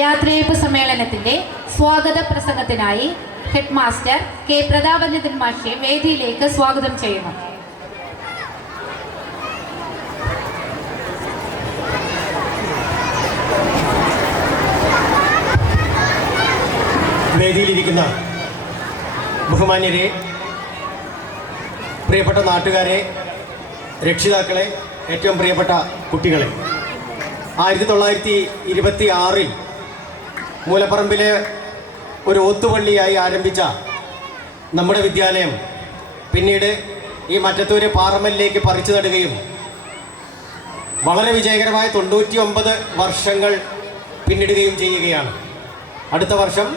യാത്രയയപ്പ് സമ്മേളനത്തിന്റെ സ്വാഗത പ്രസംഗത്തിനായി ഹെഡ് മാസ്റ്റർ കെ പ്രതാപചന്ദ്രൻ മാഷിയെ വേദിയിലേക്ക് സ്വാഗതം ചെയ്യുന്നു. വേദിയിലിരിക്കുന്ന ബഹുമാന്യരെ, പ്രിയപ്പെട്ട നാട്ടുകാരെ, രക്ഷിതാക്കളെ, ഏറ്റവും പ്രിയപ്പെട്ട കുട്ടികളെ, 1926 മൂലപ്പറമ്പിലെ ഒരു ഓത്തുപള്ളിയായി ആരംഭിച്ച നമ്മുടെ വിദ്യാലയം പിന്നീട് ഈ മറ്റത്തൂര് പാറമല്ലിലേക്ക് പറിച്ചു നടുകയും വളരെ വിജയകരമായ 99 വർഷങ്ങൾ പിന്നിടുകയും ചെയ്യുകയാണ്. അടുത്ത വർഷം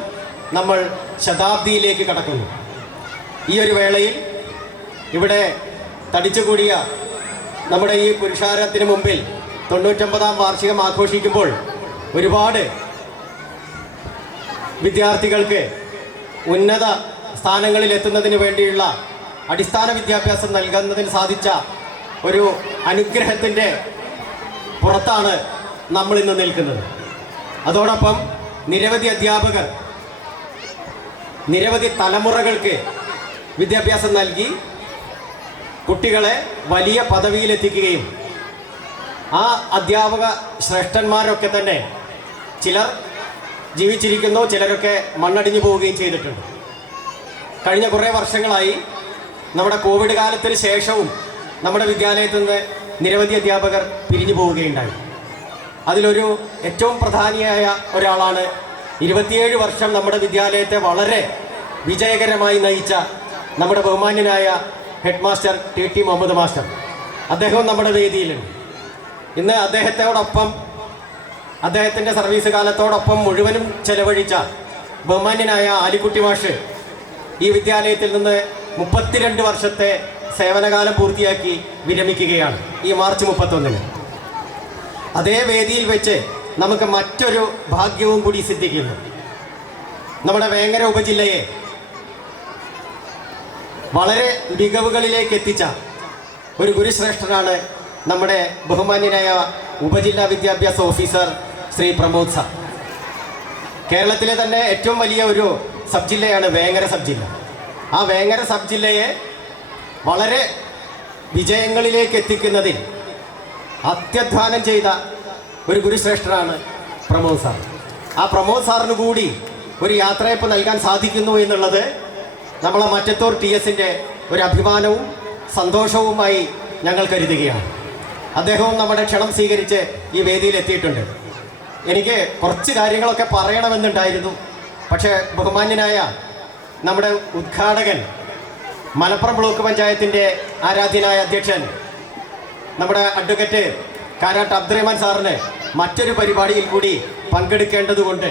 നമ്മൾ ശതാബ്ദിയിലേക്ക് കടക്കുന്നു. ഈ ഒരു വേളയിൽ ഇവിടെ തടിച്ചുകൂടിയ നമ്മുടെ ഈ പുരുഷാരത്തിന് മുമ്പിൽ 99ാം വാർഷികം ആഘോഷിക്കുമ്പോൾ ഒരുപാട് വിദ്യാർത്ഥികൾക്ക് ഉന്നത സ്ഥാനങ്ങളിൽ എത്തുന്നതിന് വേണ്ടിയുള്ള അടിസ്ഥാന വിദ്യാഭ്യാസം നൽകുന്നതിന് സാധിച്ച ഒരു അനുഗ്രഹത്തിൻ്റെ പുറത്താണ് നമ്മൾ ഇന്ന് നിൽക്കുന്നത്. അതോടൊപ്പം നിരവധി അധ്യാപകർ നിരവധി തലമുറകൾക്ക് വിദ്യാഭ്യാസം നൽകി കുട്ടികളെ വലിയ പദവിയിലെത്തിക്കുകയും ആ അധ്യാപക ശ്രേഷ്ഠന്മാരൊക്കെ തന്നെ ചിലർ ജീവിച്ചിരിക്കുന്നു, ചിലരൊക്കെ മണ്ണടിഞ്ഞു പോവുകയും ചെയ്തിട്ടുണ്ട്. കഴിഞ്ഞ കുറേ വർഷങ്ങളായി നമ്മുടെ കോവിഡ് കാലത്തിന് ശേഷവും നമ്മുടെ വിദ്യാലയത്തിൽ നിന്ന് നിരവധി അധ്യാപകർ പിരിഞ്ഞു പോവുകയുണ്ടായി. അതിലൊരു ഏറ്റവും പ്രധാനിയായ ഒരാളാണ് 27 വർഷം നമ്മുടെ വിദ്യാലയത്തെ വളരെ വിജയകരമായി നയിച്ച നമ്മുടെ ബഹുമാന്യനായ head master T Muhammad master. അദ്ദേഹവും നമ്മുടെ വേദിയിലുണ്ട്. ഇന്ന് അദ്ദേഹത്തോടൊപ്പം അദ്ദേഹത്തിൻ്റെ സർവീസ് കാലത്തോടൊപ്പം മുഴുവനും ചെലവഴിച്ച ബഹുമാന്യനായ ആലിക്കുട്ടി മാഷ് ഈ വിദ്യാലയത്തിൽ നിന്ന് 32 വർഷത്തെ സേവനകാലം പൂർത്തിയാക്കി വിരമിക്കുകയാണ് ഈ മാർച്ച് 31-ന്. അതേ വേദിയിൽ വെച്ച് നമുക്ക് മറ്റൊരു ഭാഗ്യവും കൂടി സിദ്ധിക്കുന്നു. നമ്മുടെ വേങ്ങര ഉപജില്ലയെ വളരെ മികവുകളിലേക്ക് എത്തിച്ച ഒരു ഗുരുശ്രേഷ്ഠനാണ് നമ്മുടെ ബഹുമാന്യനായ ഉപജില്ലാ വിദ്യാഭ്യാസ ഓഫീസർ ശ്രീ പ്രമോദ് സാർ. കേരളത്തിലെ തന്നെ ഏറ്റവും വലിയ ഒരു സബ് ജില്ലയാണ് വേങ്ങര സബ് ജില്ല. ആ വേങ്ങര സബ് ജില്ലയെ വളരെ വിജയങ്ങളിലേക്ക് എത്തിക്കുന്നതിൽ അത്യധ്വാനം ചെയ്ത ഒരു ഗുരുശ്രേഷ്ഠനാണ് പ്രമോദ് സാർ. ആ പ്രമോദ് സാറിന് കൂടി ഒരു യാത്രയപ്പ് നൽകാൻ സാധിക്കുന്നു എന്നുള്ളത് നമ്മളെ മറ്റത്തൂർ TSന്റെ ഒരു അഭിമാനവും സന്തോഷവുമായി ഞങ്ങൾ കരുതുകയാണ്. അദ്ദേഹവും നമ്മുടെ ക്ഷണം സ്വീകരിച്ച് ഈ വേദിയിൽ എത്തിയിട്ടുണ്ട്. എനിക്ക് കുറച്ച് കാര്യങ്ങളൊക്കെ പറയണമെന്നുണ്ടായിരുന്നു. പക്ഷേ ബഹുമാന്യനായ നമ്മുടെ ഉദ്ഘാടകൻ, മലപ്പുറം ബ്ലോക്ക് പഞ്ചായത്തിൻ്റെ ആരാധ്യനായ അധ്യക്ഷൻ നമ്മുടെ അഡ്വക്കേറ്റ് കാരാട്ട് അബ്ദുറഹ്മാൻ സാറിന് മറ്റൊരു പരിപാടിയിൽ കൂടി പങ്കെടുക്കേണ്ടതുകൊണ്ട്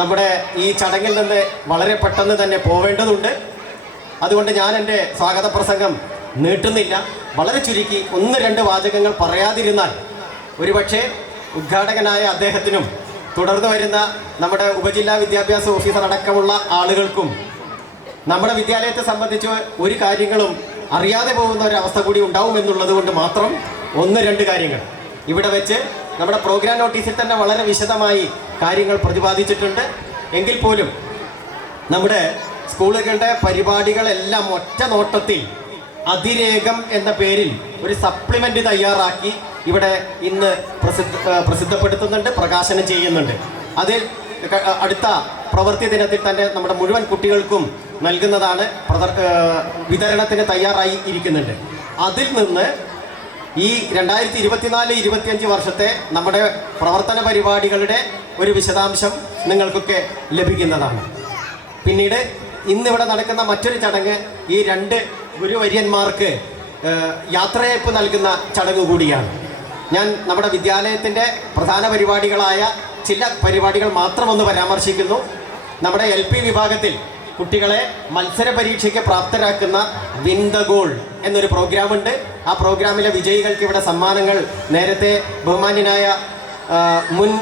നമ്മുടെ ഈ ചടങ്ങിൽ നിന്ന് വളരെ പെട്ടെന്ന് തന്നെ പോവേണ്ടതുണ്ട്. അതുകൊണ്ട് ഞാൻ എൻ്റെ സ്വാഗത പ്രസംഗം നീട്ടുന്നില്ല. വളരെ ചുരുക്കി 1-2 വാചകങ്ങൾ പറയാതിരുന്നാൽ ഒരുപക്ഷെ ഉദ്ഘാടകനായ അദ്ദേഹത്തിനും തുടർന്ന് വരുന്ന നമ്മുടെ ഉപജില്ലാ വിദ്യാഭ്യാസ ഓഫീസർ അടക്കമുള്ള ആളുകൾക്കും നമ്മുടെ വിദ്യാലയത്തെ സംബന്ധിച്ച് ഒരു കാര്യങ്ങളും അറിയാതെ പോകുന്ന ഒരവസ്ഥ കൂടി ഉണ്ടാവുമെന്നുള്ളത് കൊണ്ട് മാത്രം 1-2 കാര്യങ്ങൾ ഇവിടെ വെച്ച് നമ്മുടെ പ്രോഗ്രാം നോട്ടീസിൽ തന്നെ വളരെ വിശദമായി കാര്യങ്ങൾ പ്രതിപാദിച്ചിട്ടുണ്ട്. എങ്കിൽ പോലും നമ്മുടെ സ്കൂളുകളുടെ പരിപാടികളെല്ലാം ഒറ്റ നോട്ടത്തിൽ അതിരേകം എന്ന പേരിൽ ഒരു സപ്ലിമെൻ്റ് തയ്യാറാക്കി ഇവിടെ ഇന്ന് പ്രസിദ്ധപ്പെടുത്തുന്നുണ്ട്, പ്രകാശനം ചെയ്യുന്നുണ്ട്. അതിൽ അടുത്ത പ്രവൃത്തി ദിനത്തിൽ തന്നെ നമ്മുടെ മുഴുവൻ കുട്ടികൾക്കും നൽകുന്നതാണ്, വിതരണത്തിന് തയ്യാറായി ഇരിക്കുന്നുണ്ട്. അതിൽ നിന്ന് ഈ 2024-25 വർഷത്തെ നമ്മുടെ പ്രവർത്തന പരിപാടികളുടെ ഒരു വിശദാംശം നിങ്ങൾക്കൊക്കെ ലഭിക്കുന്നതാണ്. പിന്നീട് ഇന്നിവിടെ നടക്കുന്ന മറ്റൊരു ചടങ്ങ് ഈ 2 ഗുരുവര്യന്മാർക്ക് യാത്രയയപ്പ് നൽകുന്ന ചടങ്ങ് കൂടിയാണ്. ഞാൻ നമ്മുടെ വിദ്യാലയത്തിൻ്റെ പ്രധാന പരിപാടികളായ ചില പരിപാടികൾ മാത്രമൊന്ന് പരാമർശിക്കുന്നു. നമ്മുടെ LP വിഭാഗത്തിൽ കുട്ടികളെ മത്സര പരീക്ഷയ്ക്ക് പ്രാപ്തരാക്കുന്ന വിൻ ദ ഗോൾ എന്നൊരു പ്രോഗ്രാമുണ്ട്. ആ പ്രോഗ്രാമിലെ വിജയികൾക്ക് ഇവിടെ സമ്മാനങ്ങൾ നേരത്തെ ബഹുമാന്യനായ മുൻ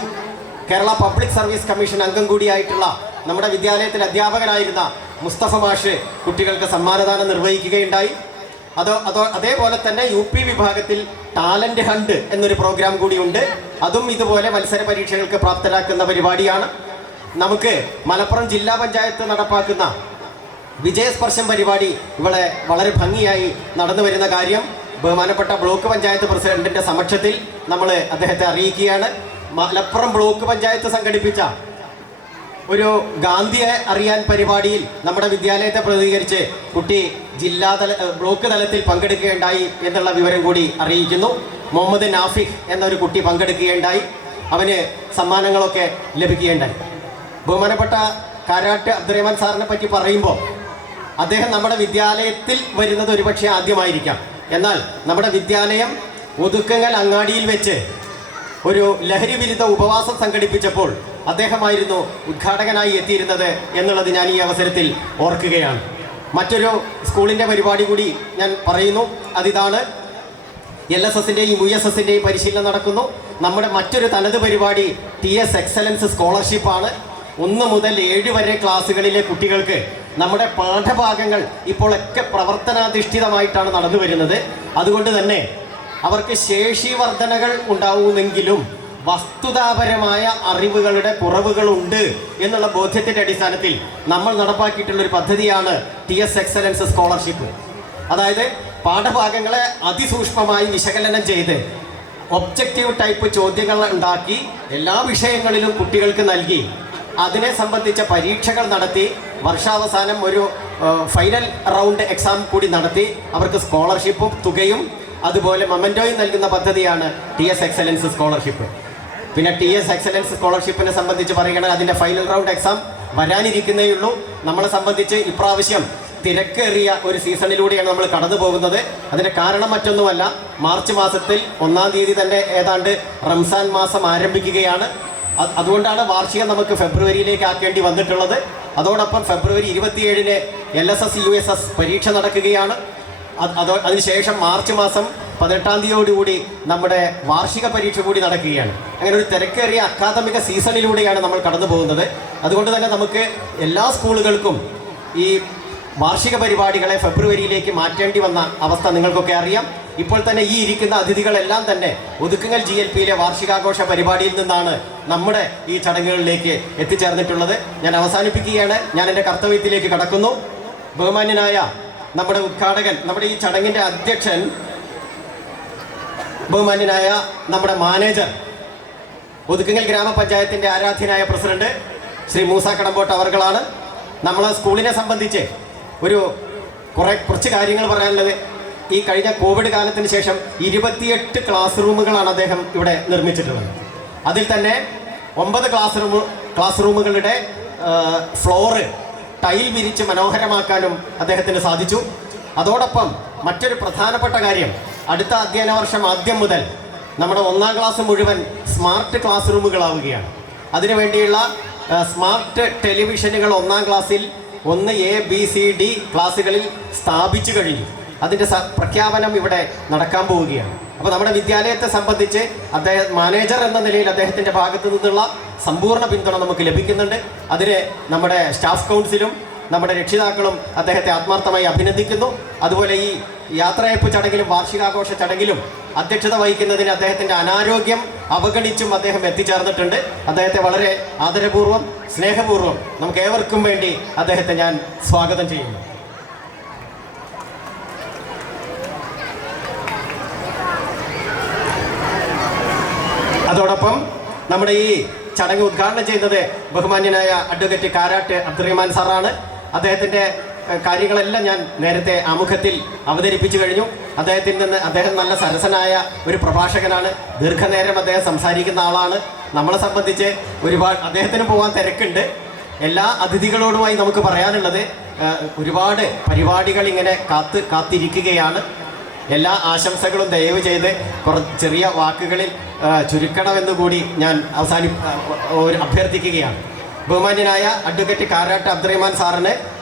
കേരള പബ്ലിക് സർവീസ് കമ്മീഷൻ അംഗം കൂടിയായിട്ടുള്ള നമ്മുടെ വിദ്യാലയത്തിൽ അധ്യാപകനായിരുന്ന മുസ്തഫ മാഷ് കുട്ടികൾക്ക് സമ്മാനദാനം നിർവഹിക്കുകയുണ്ടായി. അതേപോലെ തന്നെ UP വിഭാഗത്തിൽ ടാലന്റ് ഹണ്ട് എന്നൊരു പ്രോഗ്രാം കൂടിയുണ്ട്. അതും ഇതുപോലെ മത്സര പരീക്ഷകൾക്ക് പ്രാപ്തരാക്കുന്ന പരിപാടിയാണ്. നമുക്ക് മലപ്പുറം ജില്ലാ പഞ്ചായത്ത് നടപ്പാക്കുന്ന വിജയസ്പർശം പരിപാടി ഇവിടെ വളരെ ഭംഗിയായി നടന്നു വരുന്ന കാര്യം ബഹുമാനപ്പെട്ട ബ്ലോക്ക് പഞ്ചായത്ത് പ്രസിഡന്റിന്റെ സമക്ഷത്തിൽ നമ്മൾ അദ്ദേഹത്തെ അറിയിക്കുകയാണ്. മലപ്പുറം ബ്ലോക്ക് പഞ്ചായത്ത് സംഘടിപ്പിച്ച ഒരു ഗാന്ധിയെ അറിയാൻ പരിപാടിയിൽ നമ്മുടെ വിദ്യാലയത്തെ പ്രതികരിച്ച് കുട്ടി ബ്ലോക്ക് തലത്തിൽ പങ്കെടുക്കുകയുണ്ടായി എന്നുള്ള വിവരം കൂടി അറിയിക്കുന്നു. മുഹമ്മദ് നാഫിഖ് എന്നൊരു കുട്ടി പങ്കെടുക്കുകയുണ്ടായി. അവന് സമ്മാനങ്ങളൊക്കെ ലഭിക്കുകയുണ്ടായി. ബഹുമാനപ്പെട്ട കാരാട്ട് അബ്ദുറഹ്മാൻ സാറിനെ പറ്റി പറയുമ്പോൾ അദ്ദേഹം നമ്മുടെ വിദ്യാലയത്തിൽ വരുന്നത് ഒരുപക്ഷെ ആദ്യമായിരിക്കാം. എന്നാൽ നമ്മുടെ വിദ്യാലയം ഒതുക്കങ്ങൽ അങ്ങാടിയിൽ വെച്ച് ഒരു ലഹരി വിരുദ്ധ ഉപവാസം സംഘടിപ്പിച്ചപ്പോൾ അദ്ദേഹമായിരുന്നു ഉദ്ഘാടകനായി എത്തിയിരുന്നത് എന്നുള്ളത് ഞാൻ ഈ അവസരത്തിൽ ഓർക്കുകയാണ്. മറ്റൊരു സ്കൂളിൻ്റെ പരിപാടി കൂടി ഞാൻ പറയുന്നു. അതിതാണ് LSSൻ്റെയും USSൻ്റെയും പരിശീലനം നടക്കുന്നു. നമ്മുടെ മറ്റൊരു തനത് പരിപാടി TS എക്സലൻസ് സ്കോളർഷിപ്പാണ്. 1 മുതൽ 7 വരെ ക്ലാസ്സുകളിലെ കുട്ടികൾക്ക് നമ്മുടെ പാഠഭാഗങ്ങൾ ഇപ്പോഴൊക്കെ പ്രവർത്തനാധിഷ്ഠിതമായിട്ടാണ് നടന്നു വരുന്നത്. അതുകൊണ്ട് തന്നെ അവർക്ക് ശേഷിവർദ്ധനകൾ ഉണ്ടാവുമെങ്കിലും വസ്തുതാപരമായ അറിവുകളുടെ കുറവുകളുണ്ട് എന്നുള്ള ബോധ്യത്തിൻ്റെ അടിസ്ഥാനത്തിൽ നമ്മൾ നടപ്പാക്കിയിട്ടുള്ളൊരു പദ്ധതിയാണ് TS എക്സലൻസ് സ്കോളർഷിപ്പ്. അതായത് പാഠഭാഗങ്ങളെ അതിസൂക്ഷ്മമായി വിശകലനം ചെയ്ത് ഒബ്ജക്റ്റീവ് ടൈപ്പ് ചോദ്യങ്ങൾ ഉണ്ടാക്കി എല്ലാ വിഷയങ്ങളിലും കുട്ടികൾക്ക് നൽകി അതിനെ സംബന്ധിച്ച പരീക്ഷകൾ നടത്തി വർഷാവസാനം ഒരു ഫൈനൽ റൗണ്ട് എക്സാം കൂടി നടത്തി അവർക്ക് സ്കോളർഷിപ്പും തുകയും അതുപോലെ മൊമെൻറ്റോയും നൽകുന്ന പദ്ധതിയാണ് TS എക്സലൻസ് സ്കോളർഷിപ്പ്. പിന്നെ TS എക്സലൻസ് സ്കോളർഷിപ്പിനെ സംബന്ധിച്ച് പറയുകയാണെങ്കിൽ അതിൻ്റെ ഫൈനൽ റൗണ്ട് എക്സാം വരാനിരിക്കുന്നേയുള്ളൂ. നമ്മളെ സംബന്ധിച്ച് ഇപ്രാവശ്യം തിരക്കേറിയ ഒരു സീസണിലൂടെയാണ് നമ്മൾ കടന്നു പോകുന്നത്. അതിൻ്റെ കാരണം മറ്റൊന്നുമല്ല, മാർച്ച് മാസത്തിൽ 1-ാം തീയതി തന്നെ ഏതാണ്ട് റംസാൻ മാസം ആരംഭിക്കുകയാണ്. അതുകൊണ്ടാണ് വാർഷികം നമുക്ക് ഫെബ്രുവരിയിലേക്ക് ആക്കേണ്ടി വന്നിട്ടുള്ളത്. അതോടൊപ്പം ഫെബ്രുവരി 27-ന് LSS USS പരീക്ഷ നടക്കുകയാണ്. അതിനുശേഷം മാർച്ച് മാസം 18-ാം തീയതിയോടുകൂടി നമ്മുടെ വാർഷിക പരീക്ഷ കൂടി നടക്കുകയാണ്. അങ്ങനെ ഒരു തിരക്കേറിയ അക്കാദമിക സീസണിലൂടെയാണ് നമ്മൾ കടന്നു പോകുന്നത്. അതുകൊണ്ട് തന്നെ നമുക്ക് എല്ലാ സ്കൂളുകൾക്കും ഈ വാർഷിക പരിപാടികളെ ഫെബ്രുവരിയിലേക്ക് മാറ്റേണ്ടി വന്ന അവസ്ഥ നിങ്ങൾക്കൊക്കെ അറിയാം. ഇപ്പോൾ തന്നെ ഈ ഇരിക്കുന്ന അതിഥികളെല്ലാം തന്നെ ഒതുക്കുങ്ങൽ GLPയിലെ വാർഷികാഘോഷ പരിപാടിയിൽ നിന്നാണ് നമ്മുടെ ഈ ചടങ്ങുകളിലേക്ക് എത്തിച്ചേർന്നിട്ടുള്ളത്. ഞാൻ അവസാനിപ്പിക്കുകയാണ്. ഞാൻ എൻ്റെ കർത്തവ്യത്തിലേക്ക് കടക്കുന്നു. ബഹുമാന്യനായ നമ്മുടെ ഉദ്ഘാടകൻ, നമ്മുടെ ഈ ചടങ്ങിൻ്റെ അധ്യക്ഷൻ, ബഹുമാന്യനായ നമ്മുടെ മാനേജർ, ഒതുക്കുങ്ങൽ ഗ്രാമപഞ്ചായത്തിൻ്റെ ആരാധ്യനായ പ്രസിഡന്റ് ശ്രീ മൂസ കടമ്പോട്ട് അവർകളാണ്. നമ്മളെ സ്കൂളിനെ സംബന്ധിച്ച് കുറച്ച് കാര്യങ്ങൾ പറയാനുള്ളത്. ഈ കഴിഞ്ഞ കോവിഡ് കാലത്തിന് ശേഷം 28 ക്ലാസ് റൂമുകളാണ് അദ്ദേഹം ഇവിടെ നിർമ്മിച്ചിട്ടുള്ളത്. അതിൽ തന്നെ 9 ക്ലാസ് റൂമുകളുടെ ഫ്ലോറ് ടൈൽ വിരിച്ച് മനോഹരമാക്കാനും അദ്ദേഹത്തിന് സാധിച്ചു. അതോടൊപ്പം മറ്റൊരു പ്രധാനപ്പെട്ട കാര്യം, അടുത്ത അധ്യയന വർഷം ആദ്യം മുതൽ നമ്മുടെ 1-ാം ക്ലാസ് മുഴുവൻ സ്മാർട്ട് ക്ലാസ് റൂമുകളാവുകയാണ്. അതിനുവേണ്ടിയുള്ള സ്മാർട്ട് ടെലിവിഷനുകൾ 1-ാം ക്ലാസ്സിൽ 1A B C D ക്ലാസ്സുകളിൽ സ്ഥാപിച്ചു കഴിഞ്ഞു. അതിൻ്റെ പ്രഖ്യാപനം ഇവിടെ നടക്കാൻ പോവുകയാണ്. അപ്പോൾ നമ്മുടെ വിദ്യാലയത്തെ സംബന്ധിച്ച് മാനേജർ എന്ന നിലയിൽ അദ്ദേഹത്തിൻ്റെ ഭാഗത്തു നിന്നുള്ള സമ്പൂർണ്ണ പിന്തുണ നമുക്ക് ലഭിക്കുന്നുണ്ട്. അതിന് നമ്മുടെ സ്റ്റാഫ് കൗൺസിലും നമ്മുടെ രക്ഷിതാക്കളും അദ്ദേഹത്തെ ആത്മാർത്ഥമായി അഭിനന്ദിക്കുന്നു. അതുപോലെ ഈ യാത്രയപ്പ് ചടങ്ങിലും വാർഷികാഘോഷ ചടങ്ങിലും അധ്യക്ഷത വഹിക്കുന്നതിന് അദ്ദേഹത്തിൻ്റെ അനാരോഗ്യം അവഗണിച്ചും അദ്ദേഹം എത്തിച്ചേർന്നിട്ടുണ്ട്. അദ്ദേഹത്തെ വളരെ ആദരപൂർവ്വം സ്നേഹപൂർവ്വം നമുക്ക് ഏവർക്കും വേണ്ടി അദ്ദേഹത്തെ ഞാൻ സ്വാഗതം ചെയ്യുന്നു. അതോടൊപ്പം നമ്മുടെ ഈ ചടങ്ങ് ഉദ്ഘാടനം ചെയ്യുന്നത് ബഹുമാന്യനായ അഡ്വക്കേറ്റ് കാരാട്ട് അബ്ദുറഹ്മാൻ സാറാണ്. അദ്ദേഹത്തിൻ്റെ കാര്യങ്ങളെല്ലാം ഞാൻ നേരത്തെ ആമുഖത്തിൽ അവതരിപ്പിച്ചു കഴിഞ്ഞു. അദ്ദേഹം നല്ല സരസനായ ഒരു പ്രഭാഷകനാണ്. ദീർഘനേരം അദ്ദേഹം സംസാരിക്കുന്ന ആളാണ്. നമ്മളെ സംബന്ധിച്ച് അദ്ദേഹത്തിന് പോകാൻ തിരക്കുണ്ട്. എല്ലാ അതിഥികളോടുമായി നമുക്ക് പറയാനുള്ളത്, ഒരുപാട് പരിപാടികൾ ഇങ്ങനെ കാത്തിരിക്കുകയാണ്. എല്ലാ ആശംസകളും ദയവ് ചെയ്ത് ചെറിയ വാക്കുകളിൽ ചുരുക്കണമെന്ന് കൂടി ഞാൻ അഭ്യർത്ഥിക്കുകയാണ്. ബഹുമാന്യനായ അഡ്വക്കേറ്റ് കാരാട്ട് അബ്ദുറഹ്മാൻ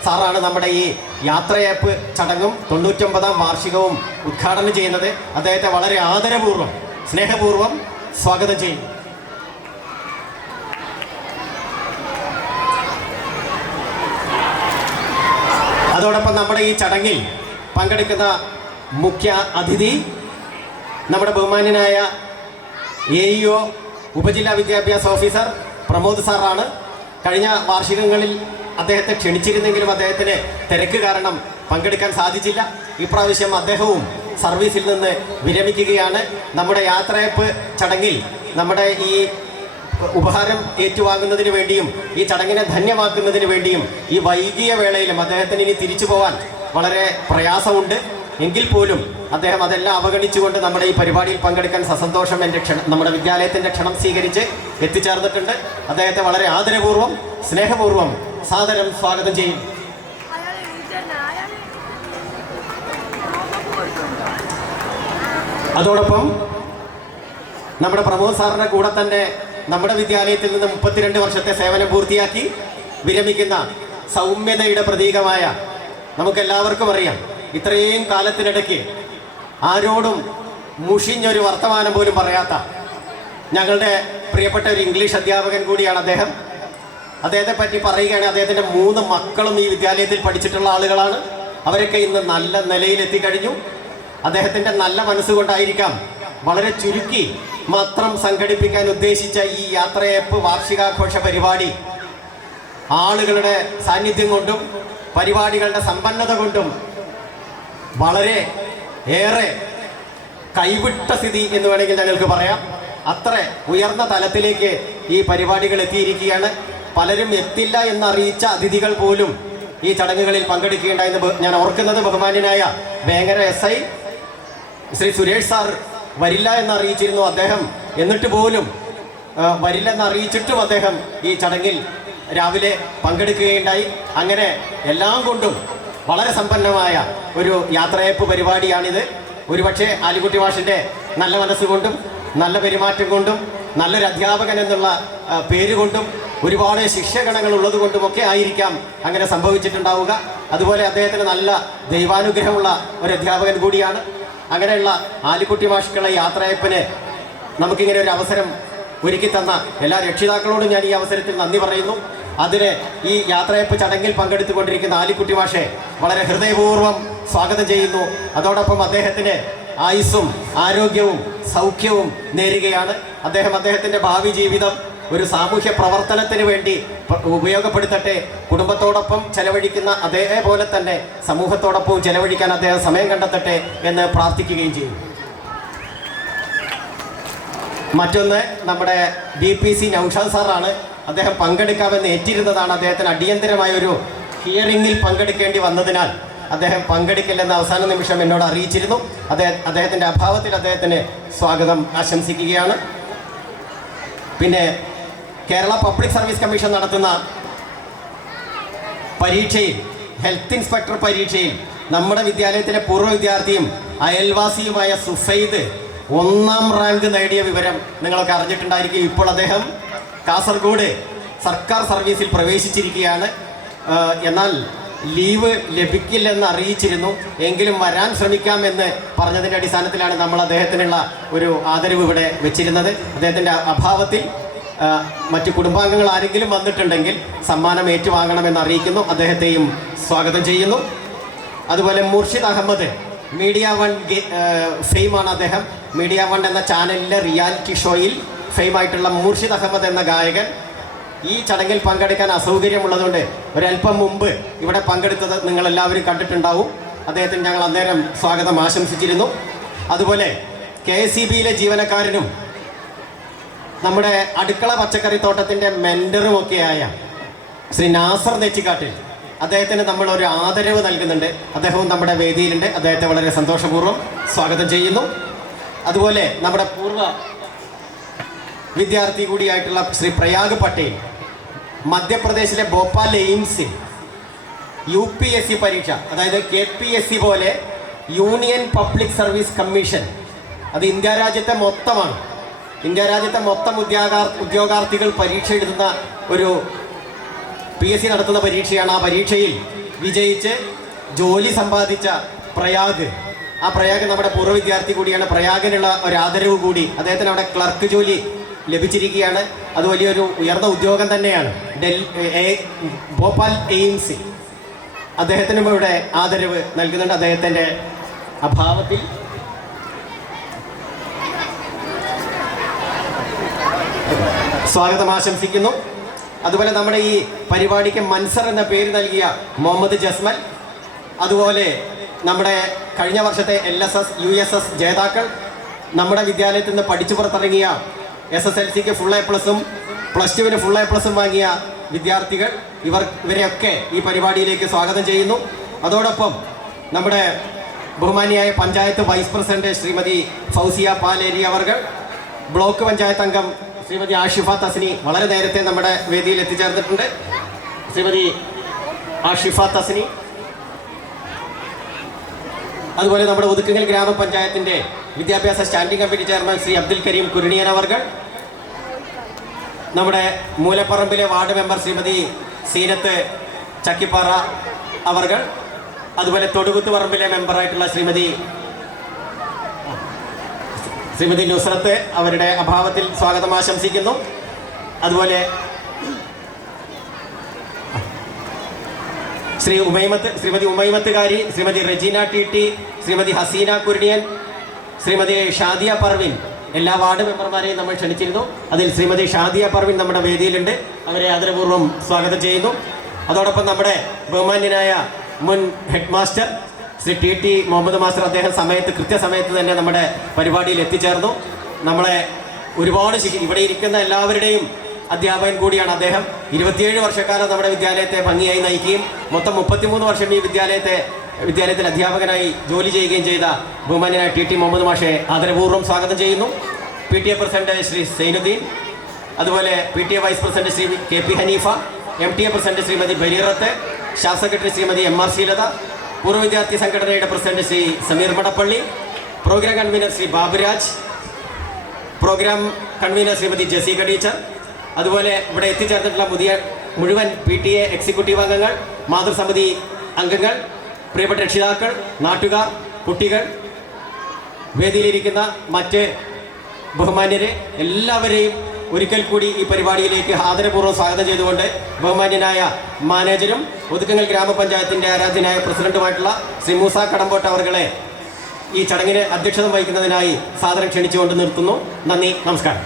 സാറാണ് നമ്മുടെ ഈ യാത്രയപ്പ് ചടങ്ങും 99-ാം വാർഷികവും ഉദ്ഘാടനം ചെയ്യുന്നത്. അദ്ദേഹത്തെ വളരെ ആദരപൂർവ്വം സ്നേഹപൂർവ്വം സ്വാഗതം ചെയ്യുന്നു. അതോടൊപ്പം നമ്മുടെ ഈ ചടങ്ങിൽ പങ്കെടുക്കുന്ന മുഖ്യ അതിഥി നമ്മുടെ ബഹുമാന്യനായ AEO ഉപജില്ലാ വിദ്യാഭ്യാസ ഓഫീസർ പ്രമോദ് സാറാണ്. കഴിഞ്ഞ വാർഷികങ്ങളിൽ അദ്ദേഹത്തെ ക്ഷണിച്ചിരുന്നെങ്കിലും അദ്ദേഹത്തിന് തിരക്ക് കാരണം പങ്കെടുക്കാൻ സാധിച്ചില്ല. ഇപ്രാവശ്യം അദ്ദേഹവും സർവീസിൽ നിന്ന് വിരമിക്കുകയാണ്. നമ്മുടെ യാത്രയപ്പ് ചടങ്ങിൽ നമ്മുടെ ഈ ഉപഹാരം ഏറ്റുവാങ്ങുന്നതിന് വേണ്ടിയും ഈ ചടങ്ങിനെ ധന്യമാക്കുന്നതിന് വേണ്ടിയും ഈ വൈകിയ വേളയിലും അദ്ദേഹത്തിന് ഇനി തിരിച്ചു പോകാൻ വളരെ പ്രയാസമുണ്ട്. എങ്കിൽ പോലും അദ്ദേഹം അതെല്ലാം അവഗണിച്ചുകൊണ്ട് നമ്മുടെ ഈ പരിപാടിയിൽ പങ്കെടുക്കാൻ സസന്തോഷം നമ്മുടെ വിദ്യാലയത്തിൻ്റെ ക്ഷണം സ്വീകരിച്ച് എത്തിച്ചേർന്നിട്ടുണ്ട്. അദ്ദേഹത്തെ വളരെ ആദരപൂർവ്വം സ്നേഹപൂർവ്വം സാദരം സ്വാഗതം ചെയ്യും. അതോടൊപ്പം നമ്മുടെ പ്രമോദ് സാറിൻ്റെ കൂടെ തന്നെ നമ്മുടെ വിദ്യാലയത്തിൽ നിന്ന് 32 വർഷത്തെ സേവനം പൂർത്തിയാക്കി വിരമിക്കുന്ന സൗമ്യതയുടെ പ്രതീകമായ നമുക്കെല്ലാവർക്കും അറിയാം, ഇത്രയും കാലത്തിനിടയ്ക്ക് ആരോടും മുഷിഞ്ഞൊരു വർത്തമാനം പോലും പറയാത്ത ഞങ്ങളുടെ പ്രിയപ്പെട്ട ഒരു ഇംഗ്ലീഷ് അധ്യാപകൻ കൂടിയാണ് അദ്ദേഹം. അദ്ദേഹത്തെ പറ്റി പറയുകയാണെങ്കിൽ അദ്ദേഹത്തിൻ്റെ 3 മക്കളും ഈ വിദ്യാലയത്തിൽ പഠിച്ചിട്ടുള്ള ആളുകളാണ്. അവരൊക്കെ ഇന്ന് നല്ല നിലയിലെത്തിക്കഴിഞ്ഞു. അദ്ദേഹത്തിൻ്റെ നല്ല മനസ്സുകൊണ്ടായിരിക്കാം വളരെ ചുരുക്കി മാത്രം സംഘടിപ്പിക്കാൻ ഉദ്ദേശിച്ച ഈ യാത്രയപ്പ് വാർഷികാഘോഷ പരിപാടി ആളുകളുടെ സാന്നിധ്യം കൊണ്ടും പരിപാടികളുടെ സമ്പന്നത കൊണ്ടും വളരെ ഏറെ കൈവിട്ട സ്ഥിതി എന്ന് വേണമെങ്കിൽ ഞങ്ങൾക്ക് പറയാം. അത്ര ഉയർന്ന തലത്തിലേക്ക് ഈ പരിപാടികൾ എത്തിയിരിക്കുകയാണ്. പലരും എത്തില്ല എന്നറിയിച്ച അതിഥികൾ പോലും ഈ ചടങ്ങുകളിൽ പങ്കെടുക്കുകയുണ്ടായെന്ന് ഞാൻ ഓർക്കുന്നത് ബഹുമാന്യനായ വേങ്ങര SI ശ്രീ സുരേഷ് സാർ വരില്ല എന്നറിയിച്ചിരുന്നു. അദ്ദേഹം എന്നിട്ട് പോലും വരില്ലെന്ന് അറിയിച്ചിട്ടും അദ്ദേഹം ഈ ചടങ്ങിൽ രാവിലെ പങ്കെടുക്കുകയുണ്ടായി. അങ്ങനെ എല്ലാം കൊണ്ടും വളരെ സമ്പന്നമായ ഒരു യാത്രയപ്പ് പരിപാടിയാണിത്. ഒരുപക്ഷെ ആലിക്കുട്ടി മാഷിൻ്റെ നല്ല മനസ്സുകൊണ്ടും നല്ല പെരുമാറ്റം കൊണ്ടും നല്ലൊരു അധ്യാപകൻ എന്നുള്ള പേരുകൊണ്ടും ഒരുപാട് ശിക്ഷഗണങ്ങൾ ഉള്ളത് കൊണ്ടുമൊക്കെ ആയിരിക്കാം അങ്ങനെ സംഭവിച്ചിട്ടുണ്ടാവുക. അതുപോലെ അദ്ദേഹത്തിന് നല്ല ദൈവാനുഗ്രഹമുള്ള ഒരു അധ്യാപകൻ കൂടിയാണ്. അങ്ങനെയുള്ള ആലിക്കുട്ടി മാഷ്ക്കുള്ള യാത്രയപ്പിന് നമുക്കിങ്ങനെ ഒരു അവസരം ഒരുക്കി തന്ന എല്ലാ രക്ഷിതാക്കളോടും ഞാൻ ഈ അവസരത്തിൽ നന്ദി പറയുന്നു. അതിന് ഈ യാത്രയപ്പ് ചടങ്ങിൽ പങ്കെടുത്തുകൊണ്ടിരിക്കുന്ന ആലിക്കുട്ടി മാഷെ വളരെ ഹൃദയപൂർവ്വം സ്വാഗതം ചെയ്യുന്നു. അതോടൊപ്പം അദ്ദേഹത്തിന് ആയുസ്സും ആരോഗ്യവും സൗഖ്യവും നേരുകയാണ്. അദ്ദേഹത്തിൻ്റെ ഭാവി ജീവിതം ഒരു സാമൂഹ്യ പ്രവർത്തനത്തിന് വേണ്ടി ഉപയോഗപ്പെടുത്തട്ടെ. കുടുംബത്തോടൊപ്പം ചെലവഴിക്കുന്ന അതേപോലെ തന്നെ സമൂഹത്തോടൊപ്പം ചെലവഴിക്കാൻ അദ്ദേഹം സമയം കണ്ടെത്തട്ടെ എന്ന് പ്രാർത്ഥിക്കുകയും ചെയ്യും. മറ്റൊന്ന് നമ്മുടെ BPC നൗഷാദ് സാറാണ്. അദ്ദേഹം പങ്കെടുക്കാമെന്ന് ഏറ്റിരുന്നതാണ്. അദ്ദേഹത്തിന് അടിയന്തരമായ ഒരു ഹിയറിംഗിൽ പങ്കെടുക്കേണ്ടി വന്നതിനാൽ അദ്ദേഹം പങ്കെടുക്കില്ലെന്ന് അവസാന നിമിഷം എന്നോട് അറിയിച്ചിരുന്നു. അദ്ദേഹത്തിൻ്റെ അഭാവത്തിൽ അദ്ദേഹത്തിന് സ്വാഗതം ആശംസിക്കുകയാണ്. പിന്നെ കേരള പബ്ലിക് സർവീസ് കമ്മീഷൻ നടത്തുന്ന പരീക്ഷയിൽ ഹെൽത്ത് ഇൻസ്പെക്ടർ പരീക്ഷയിൽ നമ്മുടെ വിദ്യാലയത്തിലെ പൂർവ്വ വിദ്യാർത്ഥിയും അയൽവാസിയുമായ സുഫൈദ് 1ാം റാങ്ക് നേടിയ വിവരം നിങ്ങളൊക്കെ അറിഞ്ഞിട്ടുണ്ടായിരിക്കും. ഇപ്പോൾ അദ്ദേഹം കാസർഗോഡ് സർക്കാർ സർവീസിൽ പ്രവേശിച്ചിരിക്കുകയാണ്. എന്നാൽ ലീവ് ലഭിക്കില്ലെന്ന് അറിയിച്ചിരുന്നു. എങ്കിലും വരാൻ ശ്രമിക്കാമെന്ന് പറഞ്ഞതിൻ്റെ അടിസ്ഥാനത്തിലാണ് നമ്മൾ അദ്ദേഹത്തിനുള്ള ഒരു ആദരവ് ഇവിടെ വെച്ചിരുന്നത്. അദ്ദേഹത്തിൻ്റെ അഭാവത്തിൽ മറ്റു കുടുംബാംഗങ്ങൾ ആരെങ്കിലും വന്നിട്ടുണ്ടെങ്കിൽ സമ്മാനം ഏറ്റുവാങ്ങണമെന്ന് അറിയിക്കുന്നു. അദ്ദേഹത്തെയും സ്വാഗതം ചെയ്യുന്നു. അതുപോലെ മുർഷിദ് അഹമ്മദ് മീഡിയ വൺ ഫെയിമാണ് അദ്ദേഹം. മീഡിയ വൺ എന്ന ചാനലിലെ റിയാലിറ്റി ഷോയിൽ ഫെയിമായിട്ടുള്ള മുർഷിദ് അഹമ്മദ് എന്ന ഗായകൻ ഈ ചടങ്ങിൽ പങ്കെടുക്കാൻ അസൗകര്യമുള്ളതുകൊണ്ട് ഒരല്പം മുമ്പ് ഇവിടെ പങ്കെടുത്തത് നിങ്ങളെല്ലാവരും കണ്ടിട്ടുണ്ടാവും. അദ്ദേഹത്തിന് ഞങ്ങൾ അന്നേരം സ്വാഗതം ആശംസിച്ചിരുന്നു. അതുപോലെ KSEBയിലെ ജീവനക്കാരനും നമ്മുടെ അടുക്കള പച്ചക്കറി തോട്ടത്തിൻ്റെ മെൻറ്ററുമൊക്കെയായ ശ്രീ നാസർ നെച്ചിക്കാട്ടിൽ അദ്ദേഹത്തിന് നമ്മൾ ഒരു ആദരവ് നൽകുന്നുണ്ട്. അദ്ദേഹവും നമ്മുടെ വേദിയിലുണ്ട്. അദ്ദേഹത്തെ വളരെ സന്തോഷപൂർവ്വം സ്വാഗതം ചെയ്യുന്നു. അതുപോലെ നമ്മുടെ പൂർവ്വ വിദ്യാർത്ഥി കൂടിയായിട്ടുള്ള ശ്രീ പ്രയാഗ് പട്ടേൽ മധ്യപ്രദേശിലെ ഭോപ്പാൽ എയിംസിൽ UPSC പരീക്ഷ, അതായത് KPSC പോലെ യൂണിയൻ പബ്ലിക് സർവീസ് കമ്മീഷൻ, അത് ഇന്ത്യ രാജ്യത്തെ മൊത്തമാണ്. ഇന്ത്യ രാജ്യത്തെ മൊത്തം ഉദ്യോഗാർത്ഥികൾ പരീക്ഷ എഴുതുന്ന ഒരു PSC നടത്തുന്ന പരീക്ഷയാണ്. ആ പരീക്ഷയിൽ വിജയിച്ച് ജോലി സമ്പാദിച്ച പ്രയാഗ്, ആ പ്രയാഗ് നമ്മുടെ പൂർവ്വ വിദ്യാർത്ഥി കൂടിയാണ്. പ്രയാഗിനുള്ള ഒരു ആദരവ് കൂടി. അദ്ദേഹത്തിന് അവിടെ ക്ലർക്ക് ജോലി ലഭിച്ചിരിക്കുകയാണ്. അത് വലിയൊരു ഉയർന്ന ഉദ്യോഗം തന്നെയാണ്. ഭോപ്പാൽ എയിംസിൽ അദ്ദേഹത്തിനും ഇവിടെ ആദരവ് നൽകുന്നുണ്ട്. അദ്ദേഹത്തിൻ്റെ അഭാവത്തിൽ സ്വാഗതം ആശംസിക്കുന്നു. അതുപോലെ നമ്മുടെ ഈ പരിപാടിക്ക് മൻസർ എന്ന പേര് നൽകിയ മുഹമ്മദ് ജസ്മൽ, അതുപോലെ നമ്മുടെ കഴിഞ്ഞ വർഷത്തെ LSS USS ജേതാക്കൾ, നമ്മുടെ വിദ്യാലയത്തിൽ നിന്ന് പഠിച്ചു പുറത്തിറങ്ങിയ SSLCക്ക് ഫുൾ A+ഉം +2 ഫുൾ A+ഉം വാങ്ങിയ വിദ്യാർത്ഥികൾ, ഇവരെയൊക്കെ ഈ പരിപാടിയിലേക്ക് സ്വാഗതം ചെയ്യുന്നു. അതോടൊപ്പം നമ്മുടെ ബഹുമാനിയായ പഞ്ചായത്ത് വൈസ് പ്രസിഡന്റ് ശ്രീമതി ഫൗസിയ പാലേരി അവർകൾ, ബ്ലോക്ക് പഞ്ചായത്ത് അംഗം ശ്രീമതി ആഷിഫ തസ്നി വളരെ നേരത്തെ നമ്മുടെ വേദിയിൽ എത്തിച്ചേർന്നിട്ടുണ്ട്. ശ്രീമതി ആഷിഫ തസ്നി, അതുപോലെ നമ്മുടെ ഒതുക്കുങ്ങൽ ഗ്രാമപഞ്ചായത്തിൻ്റെ വിദ്യാഭ്യാസ standing committee chairman Shri Abdul Kareem Kuruniyan അവർകൾ, നമ്മുടെ മൂലപ്പറമ്പിലെ വാർഡ് മെമ്പർ ശ്രീമതി സീനത്ത് ചക്കിപ്പാറ അവർകൾ, അതുപോലെ തൊടുകുത്ത് പറമ്പിലെ മെമ്പറായിട്ടുള്ള ശ്രീമതി നുസ്രത്ത്, അവരുടെ അഭാവത്തിൽ സ്വാഗതം ആശംസിക്കുന്നു. അതുപോലെ ശ്രീമതി ഉമൈമത്തുകാരി, ശ്രീമതി റെജീന TT, ശ്രീമതി ഹസീന കുരുണിയൻ, ശ്രീമതി ഷാദിയ പർവിൻ, എല്ലാ വാർഡ് മെമ്പർമാരെയും നമ്മൾ ക്ഷണിച്ചിരുന്നു. അതിൽ ശ്രീമതി ഷാദിയ പർവിൻ നമ്മുടെ വേദിയിലുണ്ട്. അവരെ ആദരപൂർവ്വം സ്വാഗതം ചെയ്യുന്നു. അതോടൊപ്പം നമ്മുടെ ബഹുമാന്യനായ മുൻ head master Shri TT Muhammad master, അദ്ദേഹം കൃത്യസമയത്ത് തന്നെ നമ്മുടെ പരിപാടിയിൽ എത്തിച്ചേർന്നു. നമ്മളെ ഒരുപാട് ഇവിടെ ഇരിക്കുന്ന എല്ലാവരുടെയും അധ്യാപകൻ കൂടിയാണ് അദ്ദേഹം. 27 വർഷക്കാലം നമ്മുടെ വിദ്യാലയത്തെ ഭംഗിയായി നയിക്കുകയും മൊത്തം 33 വർഷം ഈ വിദ്യാലയത്തിൽ അധ്യാപകനായി ജോലി ചെയ്യുകയും ചെയ്ത ബഹുമാന്യനായ TT മുഹമ്മദ് മാഷെ ആദരപൂർവ്വം സ്വാഗതം ചെയ്യുന്നു. PTA പ്രസിഡന്റ് ശ്രീ സൈനുദ്ദീൻ, അതുപോലെ PTA vice president Shri KP Haneefa, MTA president Shrimati Bareerath, staff secretary Shrimati MR Sreelatha, പൂർവ്വ വിദ്യാർത്ഥി സംഘടനയുടെ president Shri Sameer Madappally, program convener Shri Baburaj, program convener Shrimati Jaseeka teacher, അതുപോലെ ഇവിടെ എത്തിച്ചേർന്നിട്ടുള്ള മുഴുവൻ PTA എക്സിക്യൂട്ടീവ് അംഗങ്ങൾ, മാതൃസമിതി അംഗങ്ങൾ, പ്രിയപ്പെട്ട രക്ഷിതാക്കൾ, നാട്ടുകാർ, കുട്ടികൾ, വേദിയിലിരിക്കുന്ന മറ്റ് ബഹുമാന്യരെ എല്ലാവരെയും ഒരിക്കൽ കൂടി ഈ പരിപാടിയിലേക്ക് ആദരപൂർവ്വം സ്വാഗതം ചെയ്തുകൊണ്ട് ബഹുമാന്യനായ മാനേജരും ഒതുക്കുങ്ങൽ ഗ്രാമപഞ്ചായത്തിൻ്റെ ആരാധ്യനായ പ്രസിഡന്റുമായിട്ടുള്ള ശ്രീ മൂസ കടമ്പോട്ട് അവർകളെ ഈ ചടങ്ങിന് അധ്യക്ഷത വഹിക്കുന്നതിനായി സാദരം ക്ഷണിച്ചുകൊണ്ട് നിർത്തുന്നു. നന്ദി, നമസ്കാരം.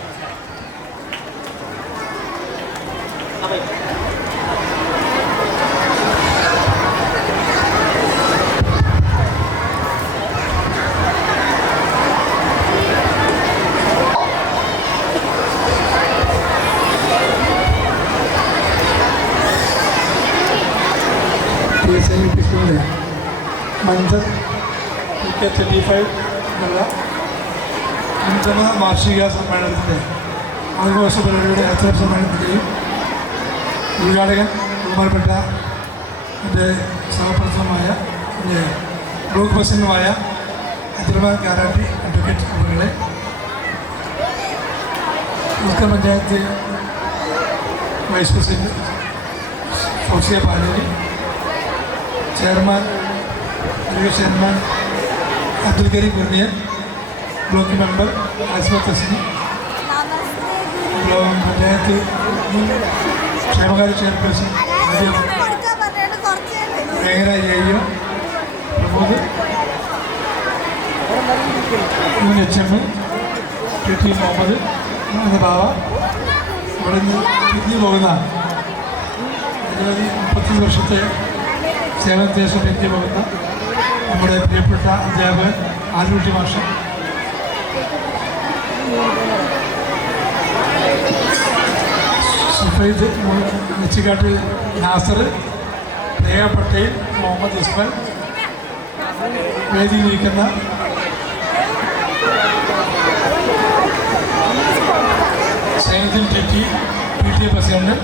മൻസർ PK35 എന്നുള്ള 5ാം വാർഷിക സമ്മേളനത്തിൻ്റെ ആഘോഷ പരിപാടിയുടെ ആചാര സമ്മേളനത്തിൻ്റെയും ഉദ്ഘാടകൻ ബഹുമാനപ്പെട്ട എൻ്റെ സഹപ്രവർത്തകമായ എൻ്റെ ബ്ലോക്ക് പ്രസിഡന്റുമായ അബ്ദുറഹ്മാൻ കാരാട്ടി അഡ്വക്കേറ്റ് അവരുടെ, ഉസ്കർ panchayat vice president Fousiya Paleri, chairman Abdul Kareem Kuruniyan, block member Asifa Thasni, panchayat ക്ഷേമകാര്യ ചെയർപേഴ്സൺ മേഘന ജയ്യോ, പ്രമോദ്, HM TT മുഹമ്മദ് എന്ന ബാവ, ഇവിടെ നിന്ന് പിരിഞ്ഞു പോകുന്ന 30 വർഷത്തെ സേവനശേഷം പിരിഞ്ഞു പോകുന്ന നമ്മുടെ പ്രിയപ്പെട്ട അധ്യാപകൻ ആലുകുട്ടി മാഷ്, സുഫൈദ് നെച്ചിക്കാട്ട് നാസർ, രേഖ പട്ടേൽ, മുഹമ്മദ് ഇസ്മാൽ, വേദിയിലിരിക്കുന്ന Zainuddin TT PTA president,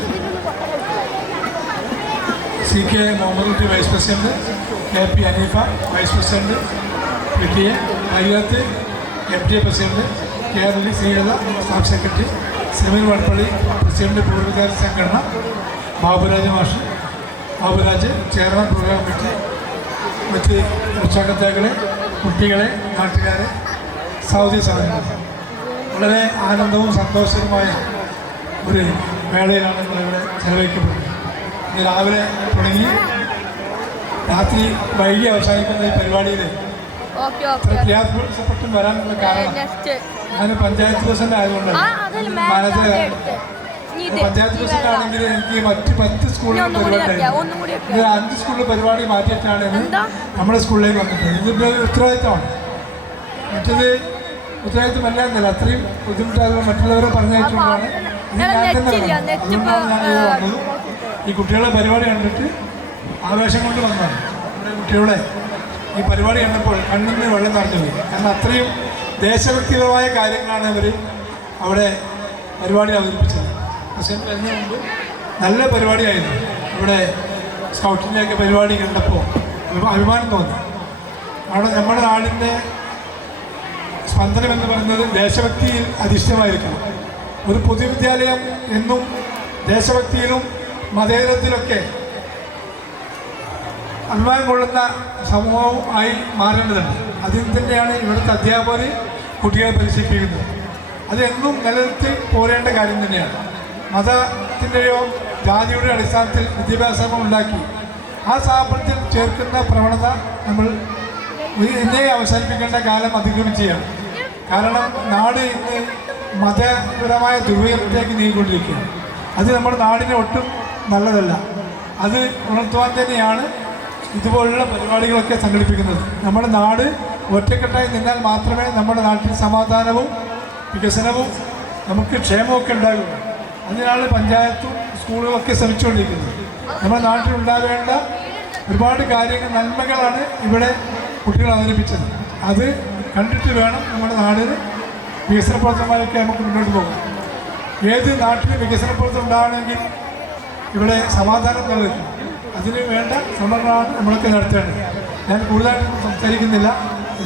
CK Muhammad Kutty vice president, KP Haneefa vice president PTA, Ayyath MTA president, KRL Sreelatha staff secretary, Sameer Madappally president പൂർവ്വ വിദ്യാർത്ഥി സംഘടന, ബാബുരാജ് ചെയർമാൻ പ്രോഗ്രാം കമ്മിറ്റി, മറ്റ് രക്ഷാകർത്താക്കളെ, കുട്ടികളെ, നാട്ടുകാരെ, സൗദി സഹോദരങ്ങൾ, വളരെ ആനന്ദവും സന്തോഷവുമായ ഒരു വേളയിലാണ് നമ്മളിവിടെ ചെലവഴിക്കപ്പെടുന്നത്. ഇന്ന് രാവിലെ തുടങ്ങി രാത്രി വൈകി അവസാനിക്കുന്ന ഈ പരിപാടിയിൽ പ്രയാസപ്പെട്ടും വരാനുള്ള കാരണം ഞാൻ പഞ്ചായത്ത് പ്രസിഡന്റ് ആയതുകൊണ്ടാണ്. മാനേജർ പഞ്ചായത്ത് പ്രസിഡന്റ് ആണെങ്കിൽ എനിക്ക് മറ്റ് 10 സ്കൂളിലും പരിപാടി 5 സ്കൂളിൽ പരിപാടി മാറ്റിയിട്ടാണ് നമ്മുടെ സ്കൂളിലേക്ക് വന്നിട്ടുള്ളത്. ഇതിൻ്റെ ഉത്തരവാദിത്തമാണ്. മറ്റത് ഉത്തരവാദിത്തമല്ല എന്നല്ല, അത്രയും ബുദ്ധിമുട്ടാകുമ്പോൾ മറ്റുള്ളവരെ പറഞ്ഞയച്ചുകൊണ്ടാണ് ഞാൻ തന്നെ വന്നത്. അതുകൊണ്ടാണ് ഞാൻ ഇവിടെ വന്നത്. ഈ കുട്ടികളെ പരിപാടി കണ്ടിട്ട് ആവേശം കൊണ്ട് വന്നതാണ്. നമ്മുടെ കുട്ടികളെ ഈ പരിപാടി കണ്ടപ്പോൾ കണ്ണിൽ നിന്ന് വെള്ളം നിറഞ്ഞു പോയി. കാരണം അത്രയും ദേശഭക്തിപരമായ കാര്യങ്ങളാണ് അവർ അവിടെ പരിപാടി അവതരിപ്പിച്ചത്. പ്രസിഡന്റ് വരുന്നതിന് മുമ്പ് നല്ല പരിപാടിയായിരുന്നു. ഇവിടെ സ്കൗട്ടിൻ്റെയൊക്കെ പരിപാടി കണ്ടപ്പോൾ അഭിമാനം തോന്നി. അവിടെ നമ്മുടെ നാടിൻ്റെ സ്പന്ദനം എന്ന് പറയുന്നത് ദേശഭക്തിയിൽ അധിഷ്ഠിതമായിരിക്കണം. ഒരു പൊതുവിദ്യാലയം എന്നും ദേശഭക്തിയിലും മതേതരത്തിലൊക്കെ അഭിമാനം കൊള്ളുന്ന സമൂഹവും ആയി മാറേണ്ടതുണ്ട്. അതിൽ തന്നെയാണ് ഇവിടുത്തെ അധ്യാപകർ കുട്ടികളെ പരിശീലിപ്പിക്കുന്നത്. അതെന്നും നിലനിർത്തി പോരേണ്ട കാര്യം തന്നെയാണ്. മതത്തിൻ്റെയോ ജാതിയുടെ അടിസ്ഥാനത്തിൽ വിദ്യാഭ്യാസം ഉണ്ടാക്കി ആ സ്ഥാപനത്തിൽ ചേർക്കുന്ന പ്രവണത നമ്മൾ ഇന്നേ അവസാനിപ്പിക്കേണ്ട കാലം അതിക്രമിക്കുകയാണ്. കാരണം നാട് ഇന്ന് മതപരമായ ദുർവ്യയത്തിലേക്ക് നീങ്ങിക്കൊണ്ടിരിക്കുകയാണ്. അത് നമ്മുടെ നാടിനെ ഒട്ടും നല്ലതല്ല. അത് ഉണർത്തുവാൻ തന്നെയാണ് ഇതുപോലുള്ള പരിപാടികളൊക്കെ സംഘടിപ്പിക്കുന്നത്. നമ്മുടെ നാട് ഒറ്റക്കെട്ടായി നിന്നാൽ മാത്രമേ നമ്മുടെ നാട്ടിൽ സമാധാനവും വികസനവും നമുക്ക് ക്ഷേമമൊക്കെ ഉണ്ടാകും. അതിനാണ് പഞ്ചായത്തും സ്കൂളുകളൊക്കെ ശ്രമിച്ചുകൊണ്ടിരിക്കുന്നത്. നമ്മുടെ നാട്ടിൽ ഉണ്ടാവേണ്ട ഒരുപാട് കാര്യങ്ങൾ നന്മകളാണ് ഇവിടെ കുട്ടികൾ അവതരിപ്പിച്ചത്. അത് കണ്ടിട്ട് വേണം നമ്മുടെ നാടിന് വികസന പ്രവർത്തനങ്ങളൊക്കെ നമുക്ക് മുന്നോട്ട് പോകാം. ഏത് നാട്ടിൽ വികസന പ്രവർത്തനം ഉണ്ടാകണമെങ്കിൽ ഇവിടെ സമാധാനം നിലനിൽക്കും. അതിന് വേണ്ട ശ്രമങ്ങളാണ് നമ്മളൊക്കെ നടത്തേണ്ടത്. ഞാൻ കൂടുതലായിട്ടൊന്നും സംസാരിക്കുന്നില്ല.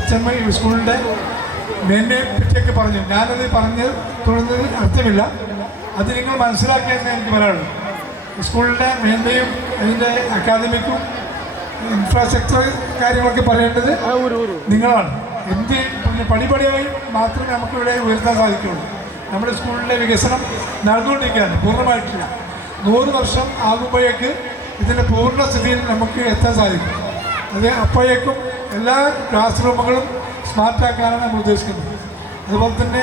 HMI സ്കൂളിൻ്റെ മേന്മയെ പറ്റിയൊക്കെ പറഞ്ഞു. ഞാനത് പറഞ്ഞ് തുടർന്നത് അർത്ഥമില്ല. അത് നിങ്ങൾ മനസ്സിലാക്കിയെന്ന് എനിക്ക് പറയാനുള്ളൂ. സ്കൂളിൻ്റെ മേന്മയും അതിൻ്റെ അക്കാദമിക്കും ഇൻഫ്രാസ്ട്രക്ചർ കാര്യങ്ങളൊക്കെ പറയേണ്ടത് നിങ്ങളാണ്. എന്ത് പടിപടിയായി മാത്രമേ നമുക്കിവിടെ ഉയർത്താൻ സാധിക്കുകയുള്ളൂ. നമ്മുടെ സ്കൂളിൻ്റെ വികസനം നടന്നുകൊണ്ടിരിക്കുകയാണ്, പൂർണ്ണമായിട്ടില്ല. 100 വർഷം ആകുമ്പോഴേക്ക് ഇതിൻ്റെ പൂർണ്ണസ്ഥിതിയിൽ നമുക്ക് എത്താൻ സാധിക്കും. അത് അപ്പോഴേക്കും എല്ലാ ക്ലാസ് റൂമുകളും സ്മാർട്ടാക്കാനാണ് നമ്മൾ ഉദ്ദേശിക്കുന്നത്. അതുപോലെ തന്നെ